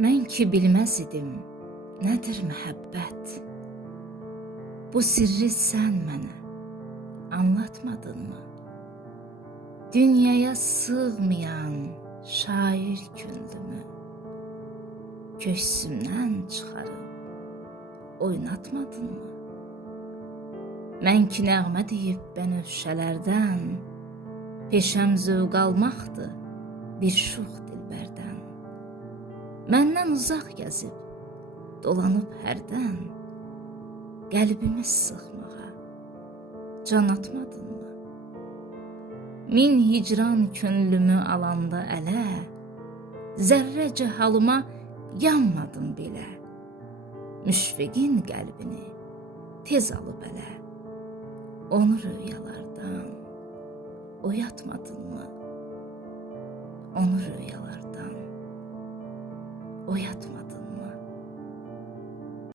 Mən ki bilməz idim, nədir məhəbbət? Bu sirri sən mənə anlatmadınmı? Dünyaya sığmayan şair küllümü köksümdən çıxarıb oynatmadınmı? Mən ki nəğmə deyib bənövşələrdən, peşəm zövq almaqdır bir şux dilbərdən. Məndən uzaq gəzib, dolanıb hərdən, qəlbimi sıxmağa can atmadınmı? Min hicran könlümü alanda ələ, zərrəcə halıma yanmadım belə. Müşfiqin qəlbini tez alıb ələ, onu rüyalardan oyatmadınmı? Onu rüyalardan oyatmadınmı?